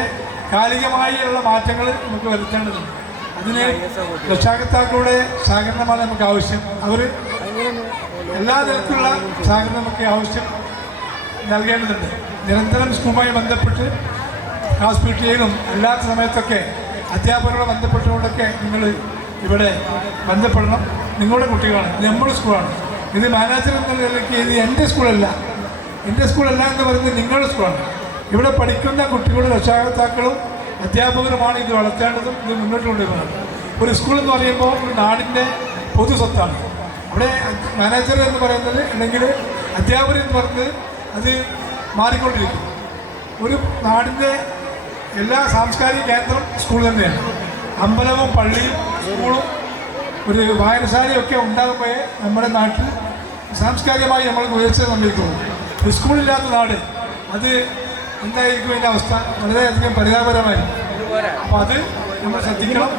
കാലികമായുള്ള മാറ്റങ്ങൾ നമുക്ക് വരുത്തേണ്ടതുണ്ട്. അതിന് രക്ഷാകർത്താക്കളുടെ സഹകരണമാണ് നമുക്ക് ആവശ്യം. അവർ എല്ലാ തരത്തിലുള്ള സഹകരണം നമുക്ക് ആവശ്യം നൽകേണ്ടതുണ്ട്. നിരന്തരം സ്കൂളുമായി ബന്ധപ്പെട്ട് ക്ലാസ് PTA-യിലും അല്ലാത്ത സമയത്തൊക്കെ അധ്യാപകരോട് ബന്ധപ്പെട്ടുകൊണ്ടൊക്കെ നിങ്ങൾ ഇവിടെ ബന്ധപ്പെടണം. നിങ്ങളുടെ കുട്ടികളാണ്, ഇത് നമ്മുടെ സ്കൂളാണ്. ഇത് മാനേജർ എന്ന നിലയ്ക്ക് ഇത് എൻ്റെ സ്കൂളല്ല എന്ന് പറയുന്നത് നിങ്ങളുടെ സ്കൂളാണ്. ഇവിടെ പഠിക്കുന്ന കുട്ടികളുടെ രക്ഷാകർത്താക്കളും അധ്യാപകരുമാണ് ഇത് വളർത്തേണ്ടതും ഇത് മുന്നോട്ട് കൊണ്ടുവരുന്നത്. ഒരു സ്കൂൾ എന്ന് പറയുമ്പോൾ ഒരു നാടിൻ്റെ പൊതു സ്വത്താണ്. അവിടെ മാനേജർ എന്ന് പറയുന്നത് അല്ലെങ്കിൽ അധ്യാപകർ എന്ന് പറയുന്നത് അത് മാറിക്കൊണ്ടിരിക്കും. ഒരു നാടിൻ്റെ എല്ലാ സാംസ്കാരിക കേന്ദ്രം സ്കൂൾ തന്നെയാണ്. അമ്പലവും പള്ളിയും സ്കൂളും ഒരു വായനശാലയൊക്കെ ഉണ്ടാകുമ്പോഴേ നമ്മുടെ നാട്ടിൽ സാംസ്കാരികമായി നമ്മൾ ഉയർച്ച സംഭവിക്കുള്ളൂ. സ്കൂളില്ലാത്ത നാട് അത് എന്തായിരിക്കും അതിൻ്റെ അവസ്ഥ? വളരെയധികം പരിതാപകരമായി. അപ്പോൾ അത് നമ്മൾ ശ്രദ്ധിക്കണം.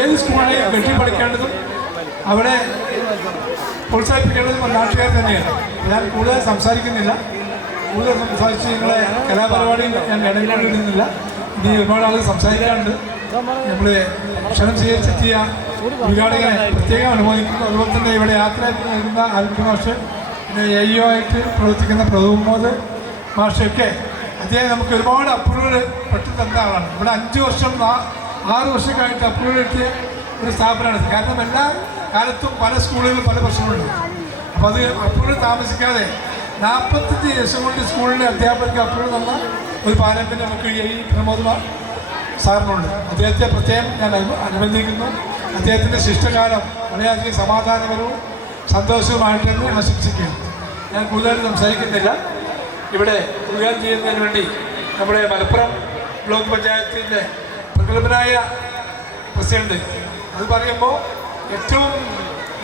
ഏത് സ്കൂളാണെങ്കിൽ കെട്ടിപ്പടിക്കേണ്ടതും അവിടെ പ്രോത്സാഹിപ്പിക്കേണ്ടതും നാട്ടുകാർ തന്നെയാണ്. ഞാൻ കൂടുതൽ സംസാരിക്കുന്നില്ല. കൂടുതൽ സംസാരിച്ച് നിങ്ങളെ കലാപരിപാടിയിൽ ഞാൻ ഇടപെടുന്നില്ല. ഇനി ഒരുപാട് ആളുകൾ സംസാരിക്കാറുണ്ട്. നമ്മൾ ക്ഷണം സ്വീകരിച്ചെത്തിയ ഉദ്ഘാടകനെ പ്രത്യേകം അനുമോദിക്കുന്നു. അതുപോലെ തന്നെ ഇവിടെ യാത്ര നൽകുന്ന ആൽബി മാഷ്, പിന്നെ AEO ആയിട്ട് പ്രവർത്തിക്കുന്ന പ്രഭുമോദ് മാഷൊക്കെ അദ്ദേഹം നമുക്ക് ഒരുപാട് അപ്രൂവൽ പെട്ടെന്ന് തന്ന ആളാണ്. ഇവിടെ 5 വർഷം 6 വർഷമായിട്ട് അപ്രൂവൽ കിട്ടിയ ഒരു സ്ഥാപനമാണ്. കാരണം എല്ലാ കാലത്തും പല സ്കൂളുകളിലും പല പ്രശ്നങ്ങളുണ്ട്. അപ്പോൾ അത് അപ്രൂവൽ താമസിക്കാതെ 45 ദിവസം കൊണ്ട് സ്കൂളിലെ അധ്യാപകർക്ക് അപ്രൂവൽ തന്ന ഒരു പാരമ്പര്യം നമുക്ക് ഈ പ്രമോദ് സാറിനുണ്ട്. അദ്ദേഹത്തെ പ്രത്യേകം ഞാൻ അഭിനന്ദിക്കുന്നു. അദ്ദേഹത്തിൻ്റെ ശിഷ്ടകാലം വളരെയധികം സമാധാനപരവും സന്തോഷവുമായിട്ടെന്ന് ആശംസിക്കുന്നു. ഞാൻ കൂടുതൽ സംസാരിക്കുന്നില്ല. ഇവിടെ ഉദ്ഘാടനം ചെയ്യുന്നതിന് വേണ്ടി നമ്മുടെ മലപ്പുറം ബ്ലോക്ക് പഞ്ചായത്തിൻ്റെ പ്രഗത്ഭനായ പ്രസിഡന്റ്, അത് പറയുമ്പോൾ ഏറ്റവും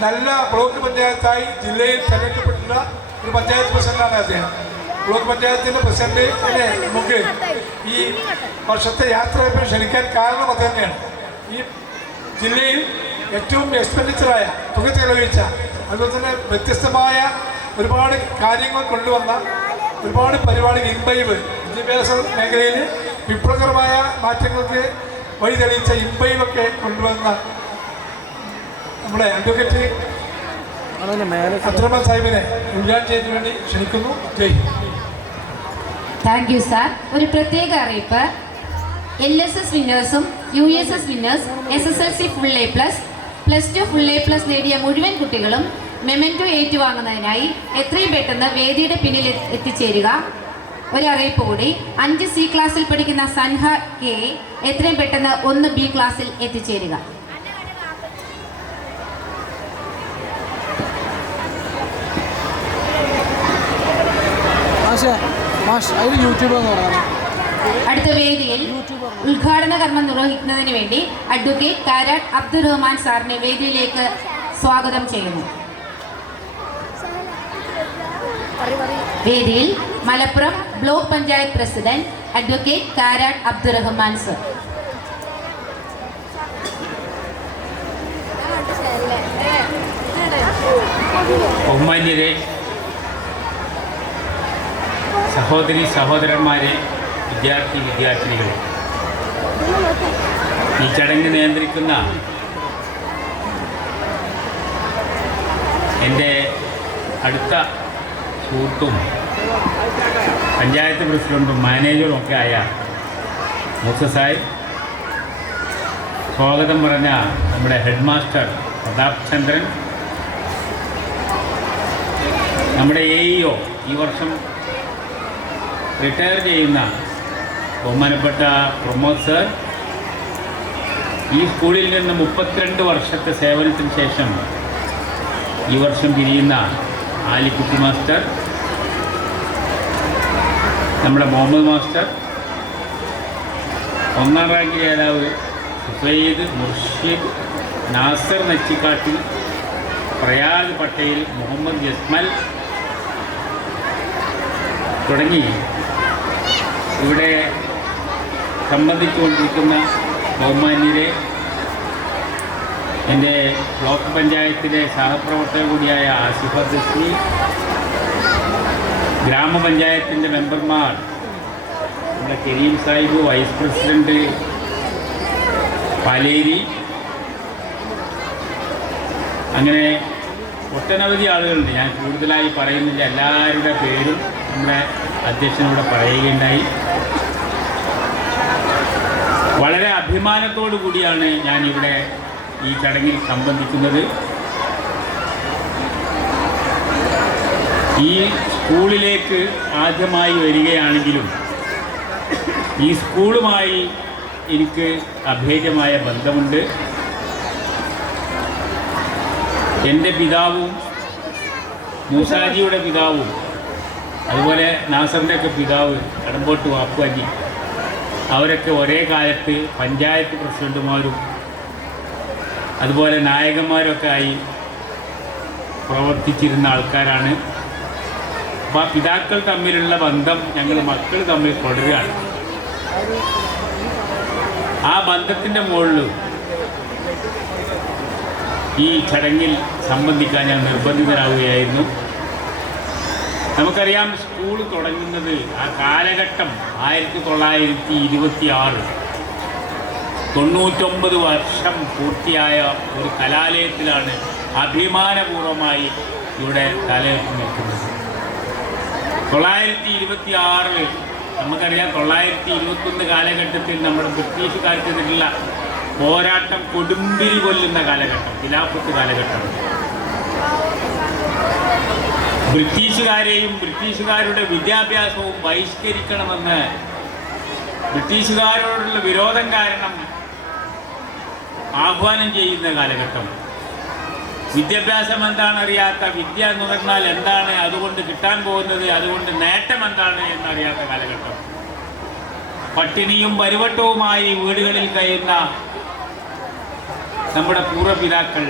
നല്ല ബ്ലോക്ക് പഞ്ചായത്തായി ജില്ലയിൽ തെരഞ്ഞെടുക്കപ്പെട്ടുള്ള ഒരു പഞ്ചായത്ത് പ്രസിഡന്റാണ് അദ്ദേഹം. ബ്ലോക്ക് പഞ്ചായത്തിൻ്റെ പ്രസിഡന്റിനെ നമുക്ക് ഈ വർഷത്തെ യാത്രയപ്പ് ക്ഷണിക്കാൻ കാരണം അത് തന്നെയാണ്. ഈ ജില്ലയിൽ ഏറ്റവും എക്സ്പെൻഡിച്ചറായ തുക ചെലവഴിച്ച, അതുപോലെ തന്നെ വ്യത്യസ്തമായ ഒരുപാട് കാര്യങ്ങൾ കൊണ്ടുവന്ന ഒരുപാട് പരിപാടികൾ, ഇൻവൈവ് വിദ്യാഭ്യാസ മേഖലയിൽ വിപ്ലവകരമായ മാറ്റങ്ങൾക്ക് വഴി തെളിയിച്ച ഇമ്പയിലൊക്കെ കൊണ്ടുവന്ന നമ്മുടെ അഡ്വക്കേറ്റ് അബ്ദുറഹ്മാൻ സാഹിബിനെ ഉദ്ഘാടനം ചെയ്യുന്നതിന് വേണ്ടി ക്ഷണിക്കുന്നു. ജയ്. Thank you sir. ഒരു പ്രത്യേക അറിയിപ്പ്. LSS വിന്നേഴ്സും USS winners SSLC full A+, +2 full A+ നേടിയ മുഴുവൻ കുട്ടികളും മെമൻറ്റോ ഏറ്റുവാങ്ങുന്നതിനായി എത്രയും പെട്ടെന്ന് വേദിയുടെ പിന്നിൽ എത്തിച്ചേരുക. ഒരറിയിപ്പ് കൂടി. 5C ക്ലാസ്സിൽ പഠിക്കുന്ന സൻഹ കെ എത്രയും പെട്ടെന്ന് 1B ക്ലാസ്സിൽ എത്തിച്ചേരുക. അടുത്ത വേദിയിൽ ഉദ്ഘാടന കർമ്മം നിർവഹിക്കുന്നതിന് വേണ്ടി അഡ്വക്കേറ്റ് കാരാട്ട് അബ്ദുറഹ്മാൻ സാറിനെ വേദിയിലേക്ക് സ്വാഗതം ചെയ്യുന്നു. വേദിയിൽ Malappuram block panchayat president advocate Karatt Abdurahman sir. ബഹുമാന്യരെ, സഹോദരി സഹോദരന്മാരെ, വിദ്യാർത്ഥിനികളെ, ഈ ചടങ്ങ് നിയന്ത്രിക്കുന്ന എൻ്റെ അടുത്ത സുഹൃത്തും പഞ്ചായത്ത് പ്രസിഡൻറ്റും മാനേജറും ഒക്കെ ആയ മൂസ സാഹിബ്, സ്വാഗതം പറഞ്ഞ നമ്മുടെ ഹെഡ് മാസ്റ്റർ പ്രതാപ് ചന്ദ്രൻ, നമ്മുടെ AEO ഈ വർഷം റിട്ടയർ ചെയ്യുന്ന ബഹുമാനപ്പെട്ട പ്രമോദ് സർ, ഈ സ്കൂളിൽ നിന്ന് 32 വർഷത്തെ സേവനത്തിന് ശേഷം ഈ വർഷം പിരിയുന്ന ആലിക്കുട്ടി മാസ്റ്റർ, നമ്മുടെ മുഹമ്മദ് മാസ്റ്റർ, 1ാം റാങ്ക് ജേതാവ് സുഫൈദ്, മുർഷിദ്, നാസർ നെച്ചിക്കാട്ടിൽ, പ്രയാഗ് പട്ടേൽ, മുഹമ്മദ് യസ്മൽ തുടങ്ങി ഇവിടെ സംബന്ധിച്ചുകൊണ്ടിരിക്കുന്ന ബഹുമാന്യരെ, എൻ്റെ ബ്ലോക്ക് പഞ്ചായത്തിലെ സഹപ്രവർത്തക കൂടിയായ ആസിഫ ദസ്മി, ഗ്രാമപഞ്ചായത്തിൻ്റെ മെമ്പർമാർ, നമ്മുടെ കരീം സാഹിബ്, വൈസ് പ്രസിഡൻറ്റ് പാലേരി, അങ്ങനെ ഒട്ടനവധി ആളുകളുണ്ട്. ഞാൻ കൂടുതലായി പറയുന്നില്ല, എല്ലാവരുടെ പേരും നമ്മുടെ അധ്യക്ഷനോട് പറയുകയുണ്ടായി. വളരെ അഭിമാനത്തോടു കൂടിയാണ് ഞാനിവിടെ ഈ ചടങ്ങിൽ സംബന്ധിക്കുന്നത്. ഈ സ്കൂളിലേക്ക് ആദ്യമായി വരികയാണെങ്കിലും ഈ സ്കൂളുമായി എനിക്ക് അഭേദ്യമായ ബന്ധമുണ്ട്. എൻ്റെ പിതാവും മൂസാജിയുടെ പിതാവും അതുപോലെ നാസറിൻ്റെയൊക്കെ പിതാവ് കടമ്പോട്ട് വാപ്പുവാജി, അവരൊക്കെ ഒരേ കാലത്ത് പഞ്ചായത്ത് പ്രസിഡന്റുമാരും അതുപോലെ നായകന്മാരൊക്കെ ആയി പ്രവർത്തിച്ചിരുന്ന ആൾക്കാരാണ്. അപ്പോൾ ആ പിതാക്കൾ തമ്മിലുള്ള ബന്ധം ഞങ്ങൾ മക്കൾ തമ്മിൽ തുടരുകയാണ്. ആ ബന്ധത്തിൻ്റെ മുകളിൽ ഈ ചടങ്ങിൽ സംബന്ധിക്കാൻ ഞാൻ നിർബന്ധിതരാകുകയായിരുന്നു. നമുക്കറിയാം, സ്കൂൾ തുടങ്ങുന്നത് ആ കാലഘട്ടം 1926, 99 വർഷം പൂർത്തിയായ ഒരു കലാലയത്തിലാണ് അഭിമാനപൂർവമായി ഇവിടെ തലയെത്തി നിൽക്കുന്നത്. 926 നമുക്കറിയാം, 921 കാലഘട്ടത്തിൽ നമ്മുടെ ബ്രിട്ടീഷുകാർ ചെയ്തിട്ടുള്ള പോരാട്ടം കൊടുമ്പിരി കൊല്ലുന്ന കാലഘട്ടം, ഖിലാഫത്ത് കാലഘട്ടം. ബ്രിട്ടീഷുകാരെയും ബ്രിട്ടീഷുകാരുടെ വിദ്യാഭ്യാസവും ബഹിഷ്കരിക്കണമെന്ന് ബ്രിട്ടീഷുകാരോടുള്ള വിരോധം കാരണം ആഹ്വാനം ചെയ്യുന്ന കാലഘട്ടം. വിദ്യാഭ്യാസം എന്താണെന്നറിയാത്ത, വിദ്യ എന്ന് പറഞ്ഞാൽ എന്താണ്, അതുകൊണ്ട് കിട്ടാൻ പോകുന്നത്, അതുകൊണ്ട് നേട്ടം എന്താണ് എന്നറിയാത്ത കാലഘട്ടം. പട്ടിണിയും പരിവട്ടവുമായി വീടുകളിൽ കഴിയുന്ന നമ്മുടെ പൂർവ്വപിതാക്കൾ,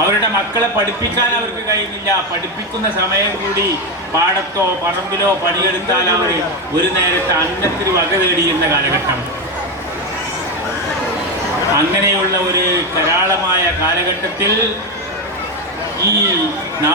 അവരുടെ മക്കളെ പഠിപ്പിക്കാൻ അവർക്ക് കഴിയുന്നില്ല. പഠിപ്പിക്കുന്ന സമയം കൂടി പാടത്തോ പറമ്പിലോ പണിയെടുത്താൽ അവർ ഒരു നേരത്തെ അന്നത്തിന് വക തേടിയുന്ന കാലഘട്ടം. അങ്ങനെയുള്ള ഒരു കരാളമായ കാലഘട്ടത്തിൽ ഈ